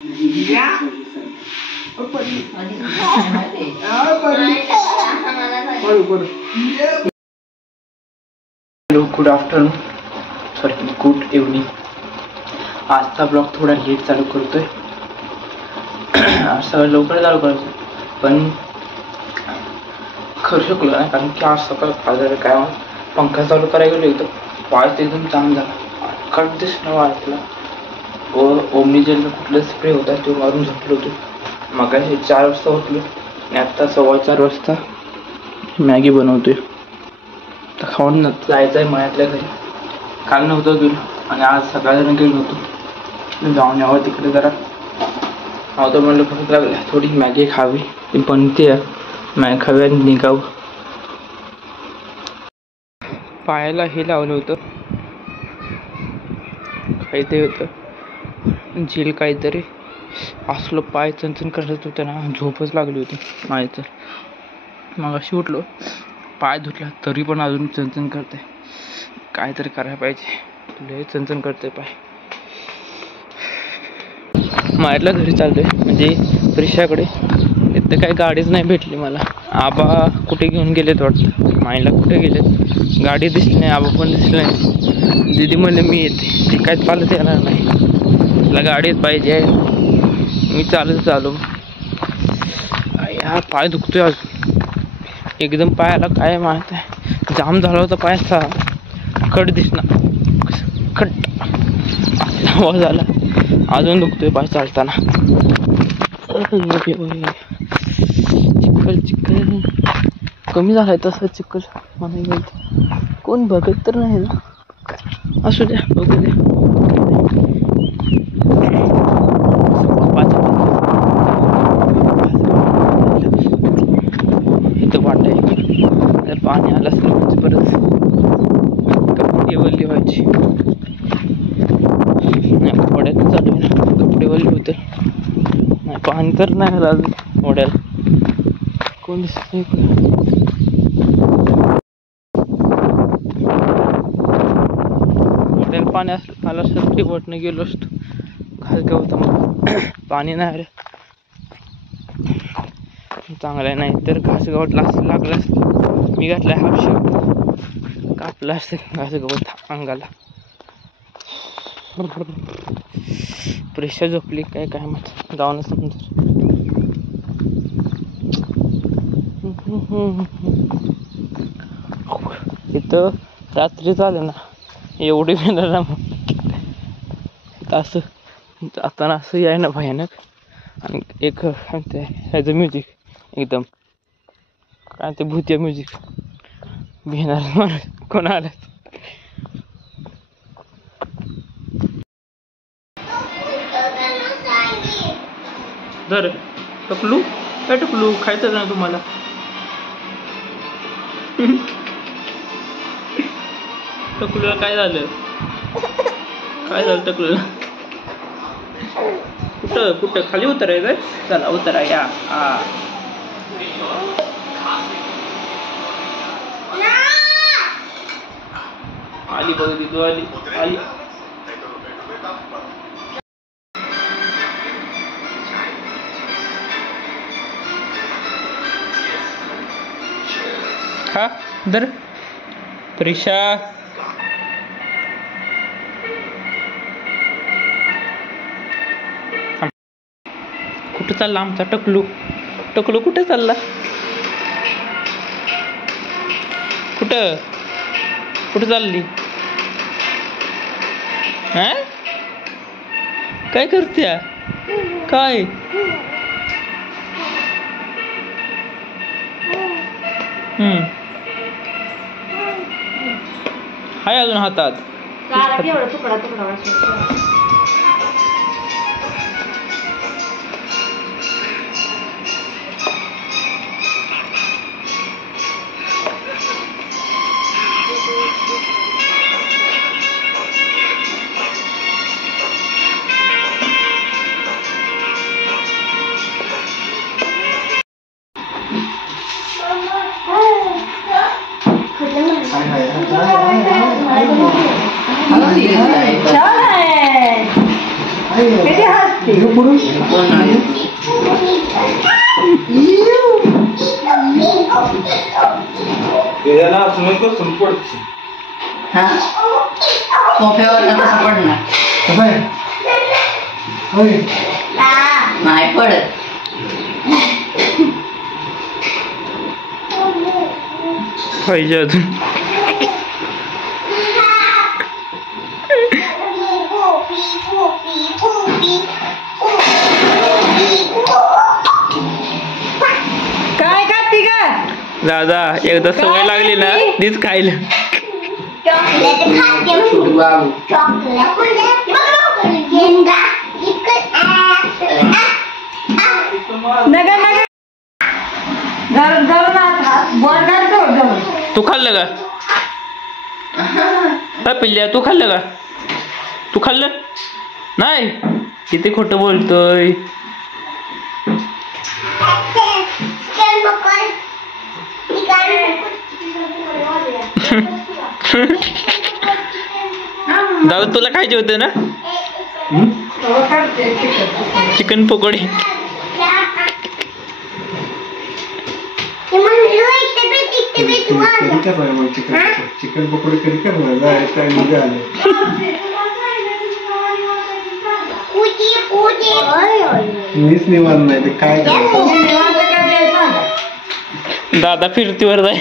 Hello, good afternoon, sorry good evening. आजचा blog थोडा late चालू करतोय. आज सगळं लवकर चालू करायचं पण करू शकलो नाही, कारण की आज सकाळ फायदा काय पंखा चालू करायला गेलो एकदम वाळत एकदम जाम झाला. कट दिसणं वाळतला व ओमनीजेल कुठलं स्प्रे होता तो मारून झोपलो होतो. मग 4 वाजता उठलो आणि आत्ता 4:15 वाजता मॅगी बनवतोय. तर खाऊन जायचं आहे मळ्यातल्या घरी. काल नव्हतं गेलो आणि आज सकाळी गेलो होतो. जाऊन यावं तिकडे जरा नव्हतं म्हणलं भूक लागली, थोडी मॅगी खावी. ती बनते मॅगी खावी आणि निघावं. पायाला हे लावलं होतं, काही ते होतं झील काहीतरी असलं. पाय चणचण करत होतं ना, झोपच लागली होती माझी. मग अशी उठलो, पाय धुतला तरी पण अजून चणचण करते. काहीतरी करायला पाहिजे, लय चणचण करते पाय. मायरला घरी चाललोय, म्हणजे रिक्षाकडे. इथं काही गाडीच नाही भेटली मला. आबा कुठे घेऊन गेलेत वाटतं, मायला कुठे गेलेत, गाडी दिसली नाही, आबा पण दिसले नाही. दिदी म्हणले मी येते, ती काय चालत येणार नाही, तिला गाडीच पाहिजे. मी चालत आलो. हा पाय दुखतोय अजून एकदम. पायाला काय माहित आहे, जाम झाला होता पायाचा. खड दिसणार, खट आवाज आला, अजून दुखतोय पाय चालताना. चिखल चिखल कमी झालाय तसा चिखल म्हणायला गेलं. कोण बघत तर नाही ना, असू द्या बघू द्या. इथं वाट आहे, पाणी आलं असलं परत कपडे वल्ली व्हायची. वड्यात चालू आहे ना, कपडे वल्ली होते. नाही पाणी तर नाही आलं अजून वड्याला. कोण दिसत नाही वड्याला. पाणी आलं असतं ते वटनं गेलो असतो. घास गवत मग पाणी नाही आलं चांगलं नाही, तर घास गवत लागलं असतं. मी घातलाय हाफ शर्ट, कापलं असतं घास गवत अंगाला. प्रेशर झोपली काय काय मग जाऊन समजर. इथं रात्री चालेल ना, एवढी भेटणार ना मग असं जाताना असं याय ना भयानक. आणि एक सांगते ह्याचं म्युझिक एकदम काय ते भूतिया म्युझिक भिणार माणूस कोण आलं. धर टकलू, काय टकलू खायचं ना तुम्हाला. टकलूला काय झालं, काय झालं टकलूला. कुठं कुठं खाली उतरायचं, चला उतरा या. आली बघ दिदू, आली आली. हा दर परीक्षा. कुठं चालला आमचा टकलू, टकलू कुठे चालला, कुठं कुठं चालली. हा काय करत्या, काय हाय अजून हातात. तुकडा तुकडा छान आहे. सोफ्यावर कसं पडणार नाही पडत. पाहिजे अजून काय खाती का दादा एकदा सवय लागली ना तीच खायला. तू खाल्लं का पिल्ल्या? तू खाल्लं का? तू खाल्लं नाही? किती खोटं बोलतोय. दादा तुला खायचे होते ना चिकन पकोडे? चिकन पकोडे कधी करणार? मीच निवांत नाही ते काय दादा फिरतीवर जाय.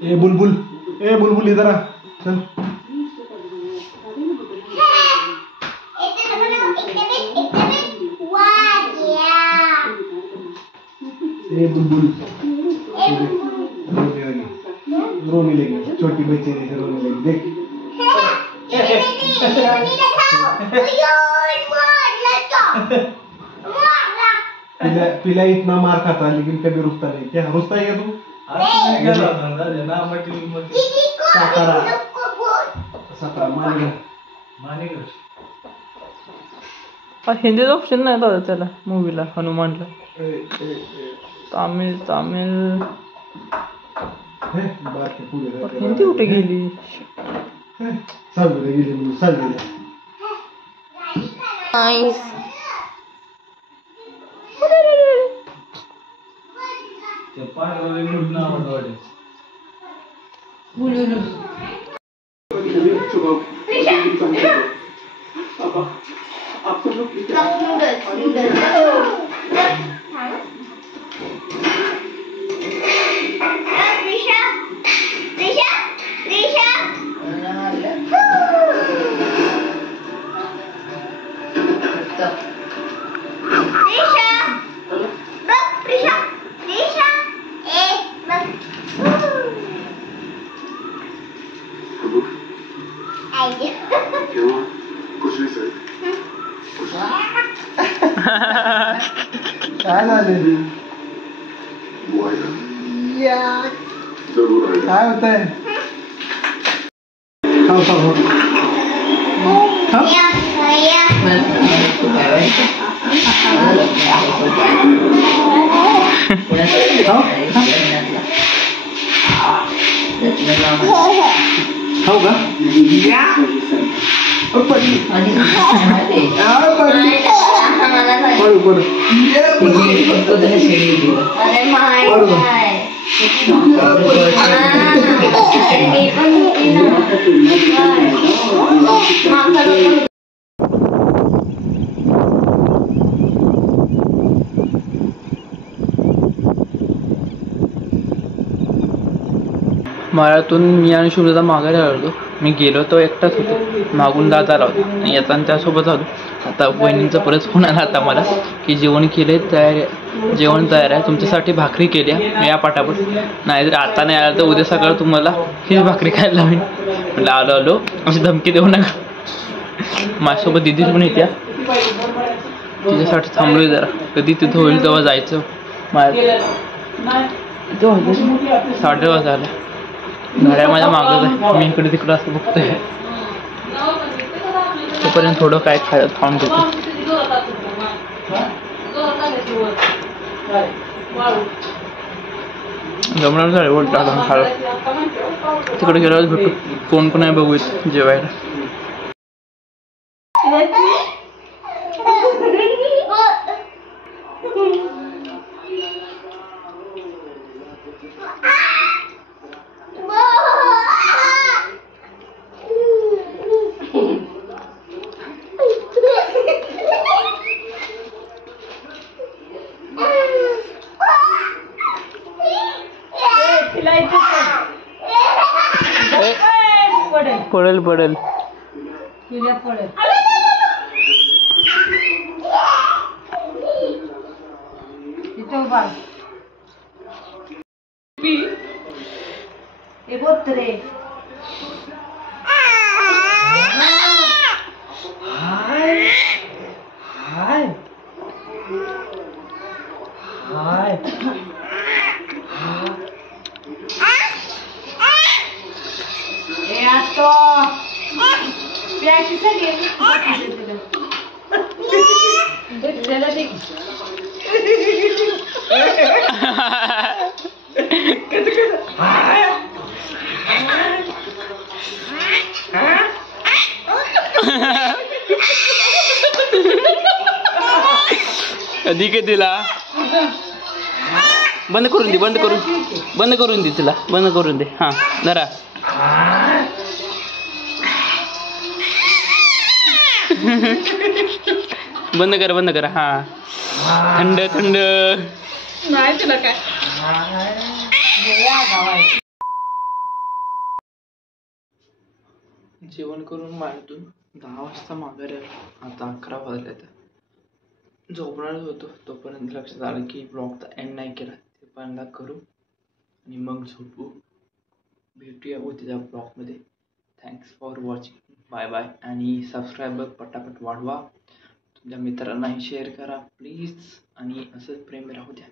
ए बुलबुल इधर आ चल. ए बुलबुल रोने लगी, छोटी बच्ची रोने लगी. देख पिला इतना मार खाता लेकिन कभी रुकता नहीं. क्या रुकता है तू? हिंदीच ऑप्शन नाही दादा त्याला मूवीला हनुमानला. तामिळ हिंदी कुठे गेली? काय झालेली? काय होत आहे? खाऊ का? माळ्यातून मी आणि शुभदा मागायला आलो. मी गेलो तो एकटाच होतो, मागून दादा राहतो आणि येताना त्यासोबत आलो. आता बहिणींचा परत फोन आला आता मला की जेवण केले, जेवण तयार आहे, तुमच्यासाठी भाकरी केल्या, या पाठापट. नाही जर आता नाही आला तर उद्या सकाळ तुम्हाला हीच भाकरी खायला लावेन. म्हटलं आलो अशी धमकी देऊ नका. माझ्यासोबत दिदी पण येत्या, तिच्यासाठी थांबलोय जरा. कधी तिथं होईल तेव्हा जायचं. किती वाजले? 8:30 झाले. गाड्या माझ्या मागत आहे. मी इकडे तिकडे असं बघतोय. तोपर्यंत थोडं काय खाऊन घेतो. जमणार झाले बोलता खायला. तिकडे गेल्यावर भेटू. कोण कोण आहे बघूयात जेवायला. पडेल पडेल कधी के तिला बंद करून दे. बंद करून दे तिला. बंद करून दे. हा जरा बंद कर. हा थंड नाही तुला काय. जेवण करून माळ्यातून 10 वाजता माघारी आलो. आता 11 वाजले. झोपणारच होतो तोपर्यंत लक्षात आलं की ब्लॉगचा एंड नाही केला. ते पहिल्यांदा करू आणि मग झोपू. भेटूया उद्याच्या ब्लॉगमध्ये. Thanks for watching. Bye bye. आणि सबस्क्रायबर पटापट वाढवा. तुमच्या मित्रांनाही शेअर करा प्लीज. आणि असंच प्रेम राहू द्या.